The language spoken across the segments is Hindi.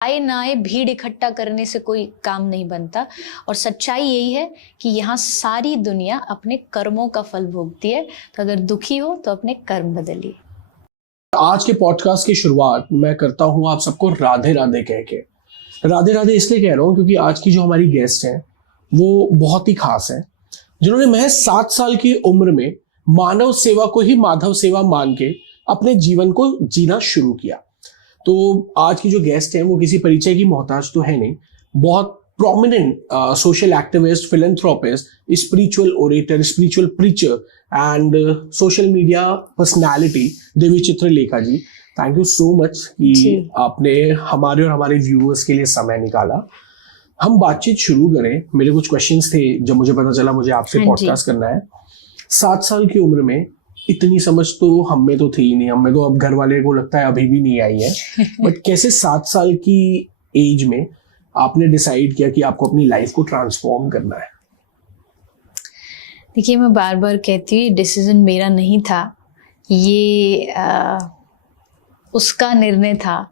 आए ना आए भीड़ इकट्ठा करने से कोई काम नहीं बनता। और सच्चाई यही है कि यहाँ सारी दुनिया अपने कर्मों का फल भोगती है। तो अगर दुखी हो तो अपने कर्म बदलिए। आज के पॉडकास्ट की शुरुआत मैं करता हूँ आप सबको राधे राधे कह के। राधे राधे इसलिए कह रहा हूँ क्योंकि आज की जो हमारी गेस्ट हैं वो बहुत ही खास है, जिन्होंने महज 7 साल की उम्र में मानव सेवा को ही माधव सेवा मान के अपने जीवन को जीना शुरू किया। तो आज की जो गेस्ट हैं वो किसी परिचय की मोहताज तो है नहीं, बहुत prominent social activist, philanthropist, spiritual orator, spiritual preacher and social media personality Devi Chitralekha ji. Thank you so much कि आपने हमारे और हमारे व्यूअर्स के लिए समय निकाला। हम बातचीत शुरू करें। मेरे कुछ क्वेश्चंस थे जब मुझे पता चला मुझे आपसे पॉडकास्ट करना है। 7 साल की उम्र में इतनी समझ तो हम में तो थी ही नहीं, हमें तो अब घर वाले को लगता है अभी भी नहीं आई है। बट कैसे 7 साल की एज में आपने डिसाइड किया कि आपको अपनी लाइफ को ट्रांसफॉर्म करना है? देखिए, मैं बार बार कहती हूँ डिसीजन मेरा नहीं था, ये उसका निर्णय था।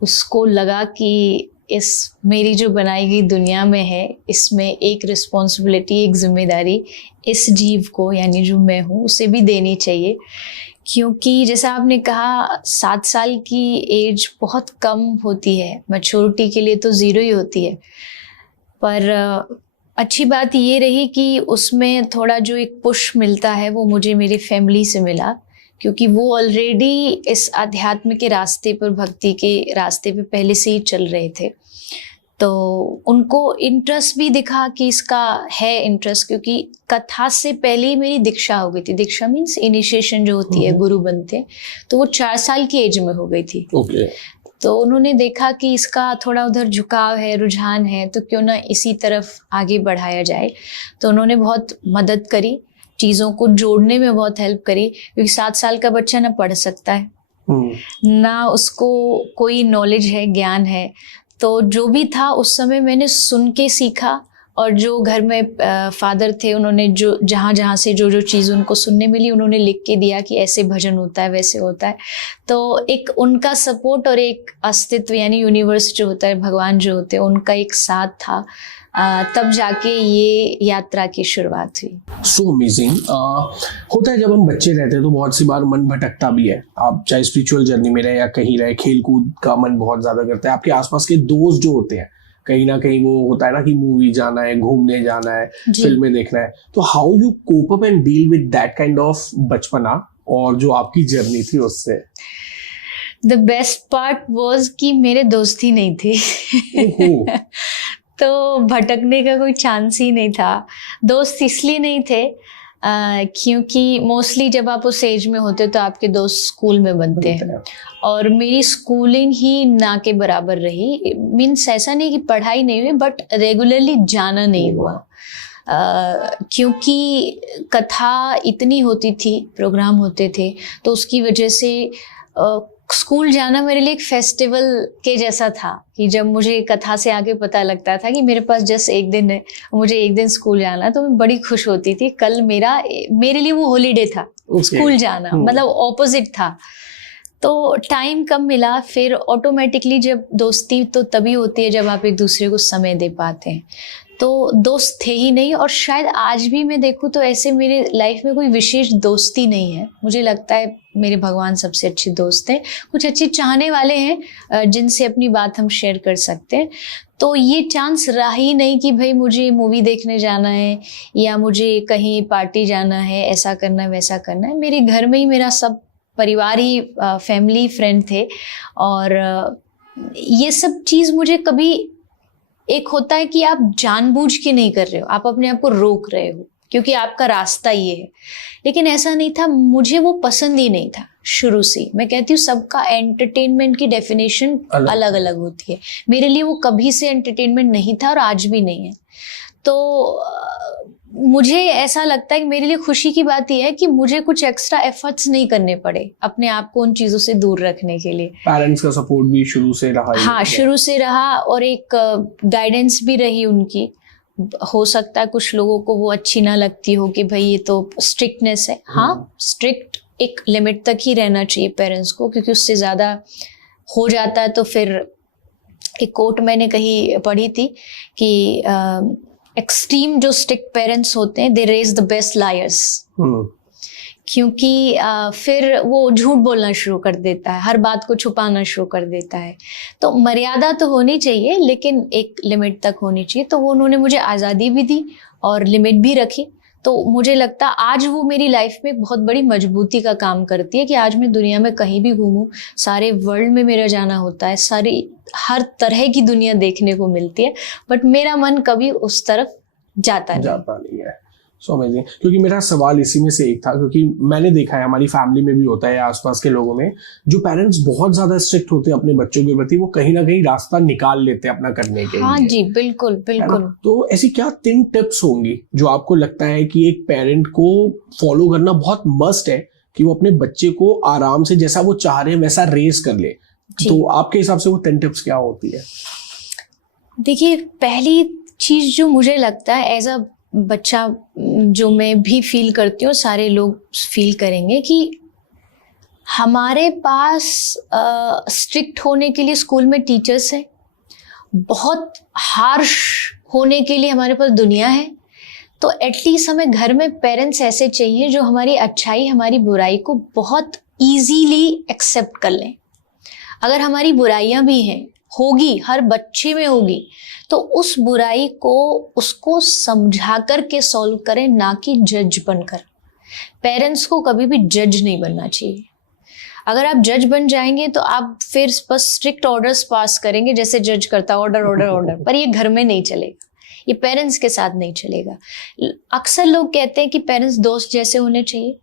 उसको लगा कि इस मेरी जो बनाई गई दुनिया में है, इसमें एक रिस्पॉन्सिबिलिटी, एक जिम्मेदारी इस जीव को, यानी जो मैं हूँ, उसे भी देनी चाहिए। क्योंकि जैसा आपने कहा 7 साल की एज बहुत कम होती है, मैच्योरिटी के लिए तो 0 ही होती है। पर अच्छी बात ये रही कि उसमें थोड़ा जो एक पुश मिलता है वो मुझे मेरी फैमिली से मिला, क्योंकि वो ऑलरेडी इस आध्यात्म के रास्ते पर, भक्ति के रास्ते पे पहले से ही चल रहे थे। तो उनको इंटरेस्ट भी दिखा कि इसका है इंटरेस्ट, क्योंकि कथा से पहले ही मेरी दीक्षा हो गई थी। दीक्षा मीन्स इनिशिएशन जो होती है, गुरु बनते, तो वो 4 साल की एज में हो गई थी। तो उन्होंने देखा कि इसका थोड़ा उधर झुकाव है, रुझान है, तो क्यों ना इसी तरफ आगे बढ़ाया जाए। तो उन्होंने बहुत मदद करी, चीज़ों को जोड़ने में बहुत हेल्प करी, क्योंकि 7 साल का बच्चा ना पढ़ सकता है, ना उसको कोई नॉलेज है, ज्ञान है। तो जो भी था उस समय मैंने सुन के सीखा, और जो घर में फादर थे उन्होंने जो जहाँ से जो चीज़ उनको सुनने मिली उन्होंने लिख के दिया कि ऐसे भजन होता है, वैसे होता है। तो एक उनका सपोर्ट और एक अस्तित्व, यानी यूनिवर्स जो होता है, भगवान जो होते हैं, उनका एक साथ था। तब जाके ये यात्रा की शुरुआत हुई। So amazing. होता है जब हम बच्चे रहते हैं तो बहुत सी बार मन भटकता भी है। आप चाहे स्पिरिचुअल जर्नी में रहे या कहीं रहे, खेल कूद का मन बहुत ज्यादा करता है। आपके आसपास के दोस्त जो होते हैं, कहीं ना कहीं वो होता है ना कि मूवी जाना है, घूमने जाना है, फिल्में देखना है। तो how you cope up and deal with that kind of बचपना और जो आपकी जर्नी थी उससे? द बेस्ट पार्ट वाज कि मेरे दोस्त ही नहीं थे। तो भटकने का कोई चांस ही नहीं था। दोस्त इसलिए नहीं थे क्योंकि मोस्टली जब आप उस एज में होते तो आपके दोस्त स्कूल में बनते हैं, और मेरी स्कूलिंग ही ना के बराबर रही। मीन्स ऐसा नहीं कि पढ़ाई नहीं हुई, बट रेगुलरली जाना नहीं हुआ। क्योंकि कथा इतनी होती थी, प्रोग्राम होते थे, तो उसकी वजह से स्कूल जाना मेरे लिए एक फेस्टिवल के जैसा था। कि जब मुझे कथा से आगे पता लगता था कि मेरे पास जस्ट 1 दिन है, मुझे 1 दिन स्कूल जाना है, तो मैं बड़ी खुश होती थी। कल मेरे लिए वो हॉलीडे था, स्कूल जाना, मतलब ऑपोजिट था। तो टाइम कम मिला। फिर ऑटोमेटिकली जब दोस्ती तो तभी होती है जब आप एक दूसरे को समय दे पाते हैं। तो दोस्त थे ही नहीं, और शायद आज भी मैं देखूँ तो ऐसे मेरे लाइफ में कोई विशेष दोस्ती नहीं है। मुझे लगता है मेरे भगवान सबसे अच्छे दोस्त हैं, कुछ अच्छे चाहने वाले हैं जिनसे अपनी बात हम शेयर कर सकते हैं। तो ये चांस रहा ही नहीं कि भाई मुझे मूवी देखने जाना है या मुझे कहीं पार्टी जाना है, ऐसा करना है, वैसा करना है। मेरे घर में ही मेरा सब परिवार ही, फैमिली, फ्रेंड थे। और ये सब चीज़ मुझे कभी, एक होता है कि आप जानबूझ के नहीं कर रहे हो, आप अपने आप को रोक रहे हो क्योंकि आपका रास्ता ये है, लेकिन ऐसा नहीं था। मुझे वो पसंद ही नहीं था शुरू से। मैं कहती हूँ सबका एंटरटेनमेंट की डेफिनेशन अलग अलग होती है। मेरे लिए वो कभी से एंटरटेनमेंट नहीं था और आज भी नहीं है। तो मुझे ऐसा लगता है कि मेरे लिए खुशी की बात यह है कि मुझे कुछ एक्स्ट्रा एफर्ट्स नहीं करने पड़े अपने आप को उन चीज़ों से दूर रखने के लिए। पेरेंट्स का सपोर्ट भी शुरू से रहा? हाँ, शुरू से रहा, और एक गाइडेंस भी रही उनकी। हो सकता है कुछ लोगों को वो अच्छी ना लगती हो कि भाई ये तो स्ट्रिक्टनेस है। हाँ, स्ट्रिक्ट एक लिमिट तक ही रहना चाहिए पेरेंट्स को, क्योंकि उससे ज़्यादा हो जाता है तो फिर एक कोट मैंने कहीं पढ़ी थी कि एक्सट्रीम जो स्ट्रिक्ट पेरेंट्स होते हैं, they raise the best lawyers. क्योंकि फिर वो झूठ बोलना शुरू कर देता है, हर बात को छुपाना शुरू कर देता है। तो मर्यादा तो होनी चाहिए, लेकिन एक लिमिट तक होनी चाहिए। तो वो उन्होंने मुझे आज़ादी भी दी और लिमिट भी रखी। तो मुझे लगता आज वो मेरी लाइफ में बहुत बड़ी मजबूती का काम करती है कि आज मैं दुनिया में कहीं भी घूमूं, सारे वर्ल्ड में मेरा जाना होता है, हर तरह की दुनिया देखने को मिलती है, बट मेरा मन कभी उस तरफ जाता नहीं है। So amazing. क्योंकि मेरा सवाल इसी में से एक था, क्योंकि मैंने देखा है हमारी फैमिली में भी होता है, आसपास के लोगों में, जो पेरेंट्स बहुत ज्यादा स्ट्रिक्ट होते हैं अपने बच्चों के प्रति, वो कहीं ना कहीं रास्ता निकाल लेते हैं अपना करने के लिए। हाँ जी, बिल्कुल बिल्कुल। तो ऐसी क्या 3 टिप्स होंगी जो आपको लगता है कि एक पेरेंट को फॉलो करना बहुत मस्ट है कि वो अपने बच्चे को आराम से जैसा वो चाह रहे हैं वैसा रेस कर ले? तो आपके हिसाब से वो 10 टिप्स क्या होती है? देखिए, पहली चीज जो मुझे लगता है एज अ बच्चा, जो मैं भी फील करती हूँ, सारे लोग फील करेंगे, कि हमारे पास स्ट्रिक्ट होने के लिए स्कूल में टीचर्स हैं, बहुत हार्श होने के लिए हमारे पास दुनिया है। तो एटलीस्ट हमें घर में पेरेंट्स ऐसे चाहिए जो हमारी अच्छाई, हमारी बुराई को बहुत ईजीली एक्सेप्ट कर लें। अगर हमारी बुराइयां भी हैं, होगी, हर बच्चे में होगी, तो उस बुराई को उसको समझा कर के सॉल्व करें, ना कि जज बनकर। पेरेंट्स को कभी भी जज नहीं बनना चाहिए। अगर आप जज बन जाएंगे तो आप फिर बस स्ट्रिक्ट ऑर्डर्स पास करेंगे, जैसे जज करता ऑर्डर ऑर्डर ऑर्डर, पर ये घर में नहीं चलेगा, ये पेरेंट्स के साथ नहीं चलेगा। अक्सर लोग कहते हैं कि पेरेंट्स दोस्त जैसे होने चाहिए।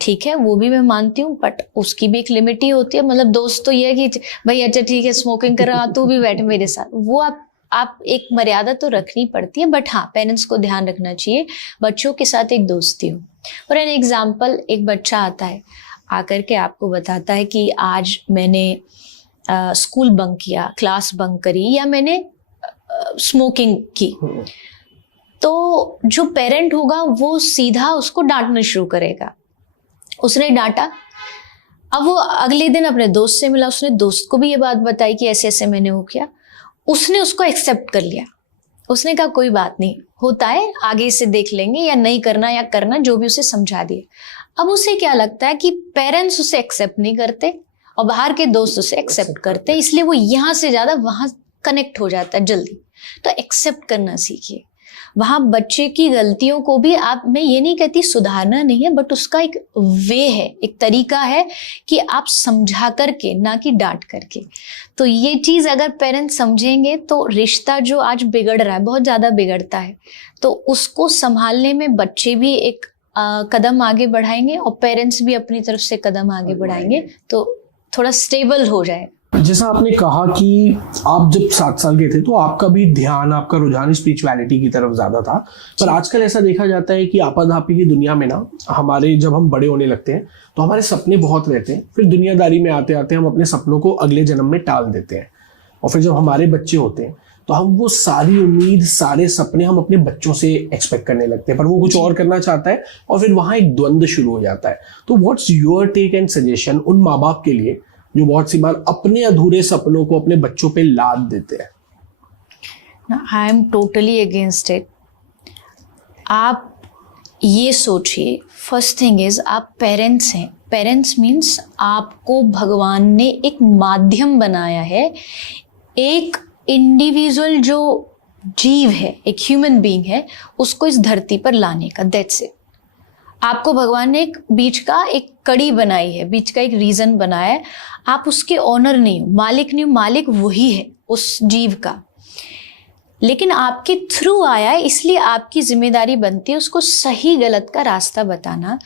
ठीक है, वो भी मैं मानती हूँ, बट उसकी भी एक लिमिट ही होती है। मतलब दोस्त तो ये है कि भाई अच्छा ठीक है, स्मोकिंग कर रहा, तू भी बैठ मेरे साथ, वो आप एक मर्यादा तो रखनी पड़ती है। बट हाँ, पेरेंट्स को ध्यान रखना चाहिए बच्चों के साथ एक दोस्ती हो। फॉर एन एग्जाम्पल, एक बच्चा आता है, आकर के आपको बताता है कि आज मैंने स्कूल बंक किया, क्लास बंक करी, या मैंने स्मोकिंग की। तो जो पेरेंट होगा वो सीधा उसको डांटना शुरू करेगा। उसने डांटा, अब वो अगले दिन अपने दोस्त से मिला, उसने दोस्त को भी ये बात बताई कि ऐसे ऐसे मैंने वो किया। उसने उसको एक्सेप्ट कर लिया, उसने कहा कोई बात नहीं, होता है, आगे से देख लेंगे, या नहीं करना या करना, जो भी उसे समझा दिया। अब उसे क्या लगता है कि पेरेंट्स उसे एक्सेप्ट नहीं करते और बाहर के दोस्त उसे एक्सेप्ट करते हैं, इसलिए वो यहाँ से ज्यादा वहां कनेक्ट हो जाता है जल्दी। तो एक्सेप्ट करना सीखिए। वहां बच्चे की गलतियों को भी मैं ये नहीं कहती सुधारना नहीं है, बट उसका एक वे है, एक तरीका है कि आप समझा करके, ना कि डांट करके। तो ये चीज अगर पेरेंट्स समझेंगे तो रिश्ता जो आज बिगड़ रहा है, बहुत ज्यादा बिगड़ता है, तो उसको संभालने में बच्चे भी एक कदम आगे बढ़ाएंगे और पेरेंट्स भी अपनी तरफ से कदम आगे बढ़ाएंगे, तो थोड़ा स्टेबल हो जाए। जैसा आपने कहा कि आप जब 7 साल के थे तो आपका भी ध्यान, आपका रुझान स्पिरिचुअलिटी की तरफ ज्यादा था, पर आजकल ऐसा देखा जाता है कि आपाधापी की दुनिया में ना, हमारे जब हम बड़े होने लगते हैं तो हमारे सपने बहुत रहते हैं, फिर दुनियादारी में आते आते हम अपने सपनों को अगले जन्म में टाल देते हैं, और फिर जब हमारे बच्चे होते हैं तो हम वो सारी उम्मीद, सारे सपने हम अपने बच्चों से एक्सपेक्ट करने लगते हैं, पर वो कुछ और करना चाहता है, और फिर वहां एक द्वंद्व शुरू हो जाता है। तो what's your take and suggestion उन माँ बाप के लिए जो बहुत सी बार अपने अधूरे सपनों को अपने बच्चों पे लाद देते हैं? I am totally against it. आप ये सोचिए, फर्स्ट थिंग इज, आप पेरेंट्स हैं। पेरेंट्स मीन्स आपको भगवान ने एक माध्यम बनाया है, एक इंडिविजुअल जो जीव है, एक ह्यूमन बीइंग है, उसको इस धरती पर लाने का, दैट्स इट। आपको भगवान ने एक बीच का एक कड़ी बनाई है, बीच का एक रीजन बनाया है। आप उसके ऑनर नहीं हो, मालिक नहीं हो, मालिक वही है उस जीव का, लेकिन आपके थ्रू आया है, इसलिए आपकी जिम्मेदारी बनती है उसको सही गलत का रास्ता बताना।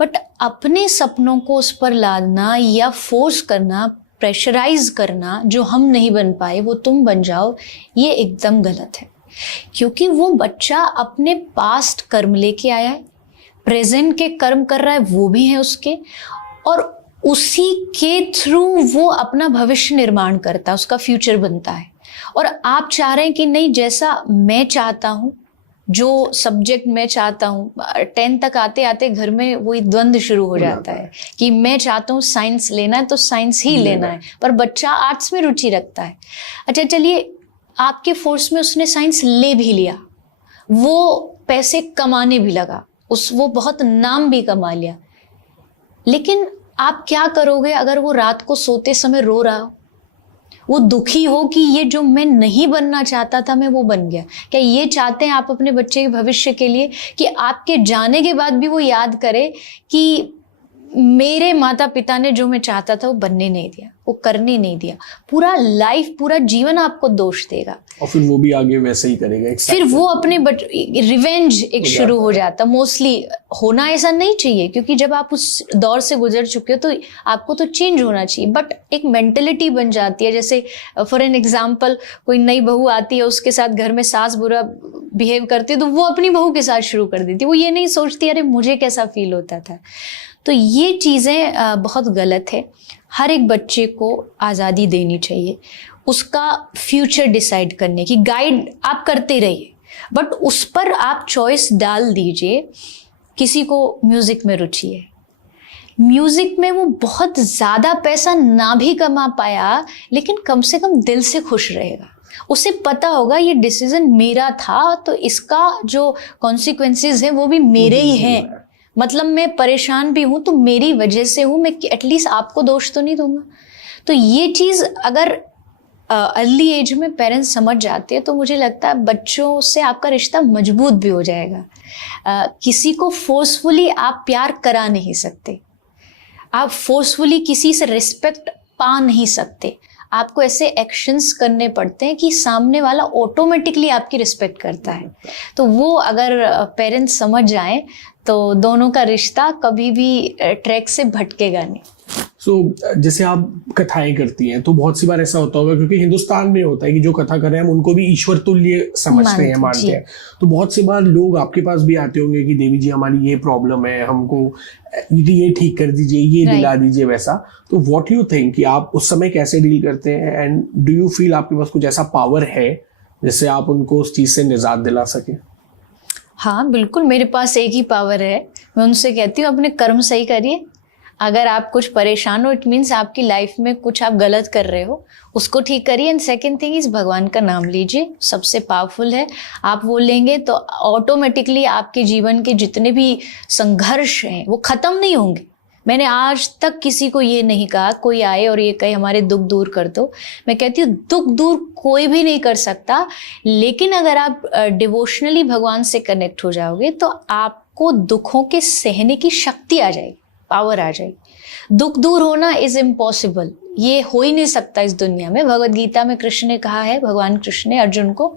बट अपने सपनों को उस पर लादना या फोर्स करना, प्रेशराइज करना, जो हम नहीं बन पाए वो तुम बन जाओ, ये एकदम गलत है। क्योंकि वो बच्चा अपने पास्ट कर्म लेके आया है, प्रेजेंट के कर्म कर रहा है, वो भी है उसके, और उसी के थ्रू वो अपना भविष्य निर्माण करता है, उसका फ्यूचर बनता है। और आप चाह रहे हैं कि नहीं, जैसा मैं चाहता हूं जो सब्जेक्ट मैं चाहता हूँ, 10 तक आते आते घर में वही द्वंद्व शुरू हो जाता है कि मैं चाहता हूँ साइंस लेना है तो साइंस ही लेना है, पर बच्चा आर्ट्स में रुचि रखता है। अच्छा चलिए, आपके फोर्स में उसने साइंस ले भी लिया, वो पैसे कमाने भी लगा, वो बहुत नाम भी कमा लिया, लेकिन आप क्या करोगे अगर वो रात को सोते समय रो रहा हो, वो दुखी हो कि ये जो मैं नहीं बनना चाहता था मैं वो बन गया? क्या ये चाहते हैं आप अपने बच्चे के भविष्य के लिए कि आपके जाने के बाद भी वो याद करे कि मेरे माता पिता ने जो मैं चाहता था वो बनने नहीं दिया, वो करने नहीं दिया? पूरा लाइफ, पूरा जीवन आपको दोष देगा और फिर वो भी आगे वैसे ही करेगा। फिर वो अपने रिवेंज एक शुरू हो जाता। मोस्टली होना ऐसा नहीं चाहिए, क्योंकि जब आप उस दौर से गुजर चुके हो तो आपको तो चेंज होना चाहिए, बट एक मेंटेलिटी बन जाती है। जैसे फॉर एन एग्जांपल, कोई नई बहू आती है, उसके साथ घर में सास बुरा बिहेव करती है तो वो अपनी बहू के साथ शुरू कर देती है, वो ये नहीं सोचती अरे मुझे कैसा फील होता था। तो ये चीज़ें बहुत गलत है। हर एक बच्चे को आज़ादी देनी चाहिए, उसका फ्यूचर डिसाइड करने की। गाइड आप करते रहिए, बट उस पर आप चॉइस डाल दीजिए। किसी को म्यूज़िक में रुचि है, म्यूज़िक में वो बहुत ज़्यादा पैसा ना भी कमा पाया, लेकिन कम से कम दिल से खुश रहेगा। उसे पता होगा ये डिसीजन मेरा था, तो इसका जो कॉन्सिक्वेंसेस हैं वो भी मेरे ही हैं। मतलब मैं परेशान भी हूँ तो मेरी वजह से हूँ, मैं एटलीस्ट आपको दोष तो नहीं दूंगा। तो ये चीज़ अगर अर्ली एज में पेरेंट्स समझ जाते हैं तो मुझे लगता है बच्चों से आपका रिश्ता मजबूत भी हो जाएगा। किसी को फोर्सफुली आप प्यार करा नहीं सकते, आप फोर्सफुली किसी से रिस्पेक्ट पा नहीं सकते। आपको ऐसे एक्शंस करने पड़ते हैं कि सामने वाला ऑटोमेटिकली आपकी रिस्पेक्ट करता है। तो वो अगर पेरेंट्स समझ जाएं तो दोनों का रिश्ता कभी भी ट्रैक से भटकेगा नहीं। जैसे आप कथाएं करती हैं तो बहुत सी बार ऐसा होता होगा, क्योंकि हिंदुस्तान में होता है कि जो कथा कर रहे हैं हम उनको भी ईश्वर तुल्य समझते हैं, मानते हैं। तो बहुत सी बार लोग आपके पास भी आते होंगे कि देवी जी हमारी ये प्रॉब्लम है, हमको ये ठीक कर दीजिए, ये दिला दीजिए, वैसा। तो व्हाट यू थिंक कि आप उस समय कैसे डील करते हैं, एंड डू यू फील आपके पास कुछ ऐसा पावर है जिससे आप उनको उस चीज से निजात दिला सके? हाँ बिल्कुल, मेरे पास एक ही पावर है। मैं उनसे कहती हूँ अपने कर्म सही करिए। अगर आप कुछ परेशान हो, इट मीन्स आपकी लाइफ में कुछ आप गलत कर रहे हो, उसको ठीक करिए। एंड सेकेंड थिंग इज भगवान का नाम लीजिए, सबसे पावरफुल है। आप वो लेंगे तो ऑटोमेटिकली आपके जीवन के जितने भी संघर्ष हैं वो खत्म नहीं होंगे। मैंने आज तक किसी को ये नहीं कहा, कोई आए और ये कहे हमारे दुख दूर कर दो। मैं कहती हूँ दुख दूर कोई भी नहीं कर सकता, लेकिन अगर आप डिवोशनली भगवान से कनेक्ट हो जाओगे तो आपको दुखों के सहने की शक्ति आ जाएगी, पावर आ जाएगी। दुख दूर होना इज इम्पॉसिबल, ये हो ही नहीं सकता इस दुनिया में। भगवद गीता में कृष्ण ने कहा है, भगवान कृष्ण ने अर्जुन को,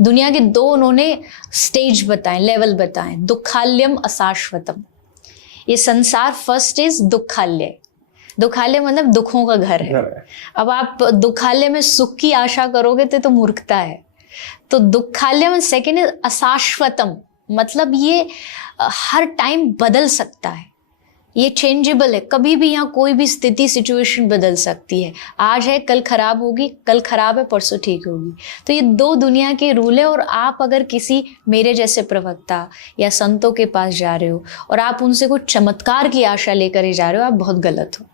दुनिया के दो उन्होंने स्टेज बताए, लेवल बताए, दुखाल्यम अशाश्वतम। ये संसार फर्स्ट इज दुखाल्य। दुखाल्य मतलब दुखों का घर है। अब आप दुखाल्य में सुख की आशा करोगे तो मूर्खता है। तो दुखाल्य में सेकेंड इज अशाश्वतम, मतलब ये हर टाइम बदल सकता है, ये चेंजेबल है। कभी भी यहाँ कोई भी स्थिति, सिचुएशन बदल सकती है। आज है कल खराब होगी, कल खराब है परसों ठीक होगी। तो ये दो दुनिया के रूल है। और आप अगर किसी मेरे जैसे प्रवक्ता या संतों के पास जा रहे हो और आप उनसे कुछ चमत्कार की आशा लेकर ही जा रहे हो, आप बहुत गलत हो।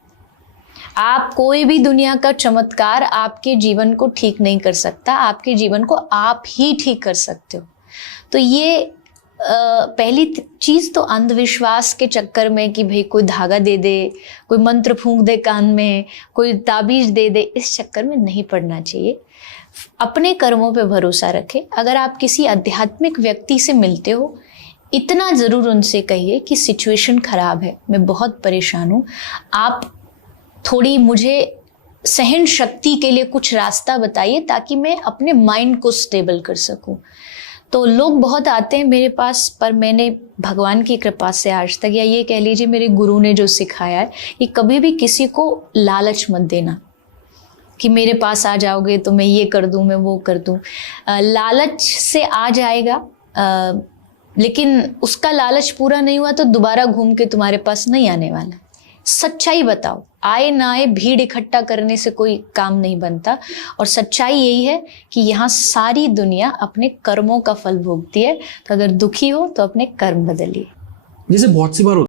आप कोई भी दुनिया का चमत्कार आपके जीवन को ठीक नहीं कर सकता, आपके जीवन को आप ही ठीक कर सकते हो। तो ये पहली चीज तो अंधविश्वास के चक्कर में कि भाई कोई धागा दे दे, कोई मंत्र फूंक दे कान में, कोई ताबीज दे दे, इस चक्कर में नहीं पड़ना चाहिए। अपने कर्मों पे भरोसा रखें। अगर आप किसी आध्यात्मिक व्यक्ति से मिलते हो, इतना जरूर उनसे कहिए कि सिचुएशन खराब है, मैं बहुत परेशान हूँ, आप थोड़ी मुझे सहन शक्ति के लिए कुछ रास्ता बताइए ताकि मैं अपने माइंड को स्टेबल कर सकूं। तो लोग बहुत आते हैं मेरे पास, पर मैंने भगवान की कृपा से आज तक, या ये कह लीजिए मेरे गुरु ने जो सिखाया है, कि कभी भी किसी को लालच मत देना कि मेरे पास आ जाओगे तो मैं ये कर दूं, मैं वो कर दूं। लालच से आ जाएगा, लेकिन उसका लालच पूरा नहीं हुआ तो दोबारा घूम के तुम्हारे पास नहीं आने वाला। सच्चाई बताओ। आए ना आए भीड़ इकट्ठा करने से कोई काम नहीं बनता, और सच्चाई यही है कि यहाँ सारी दुनिया अपने कर्मों का फल भोगती है। तो अगर दुखी हो तो अपने कर्म बदलिए। जैसे बहुत सी बार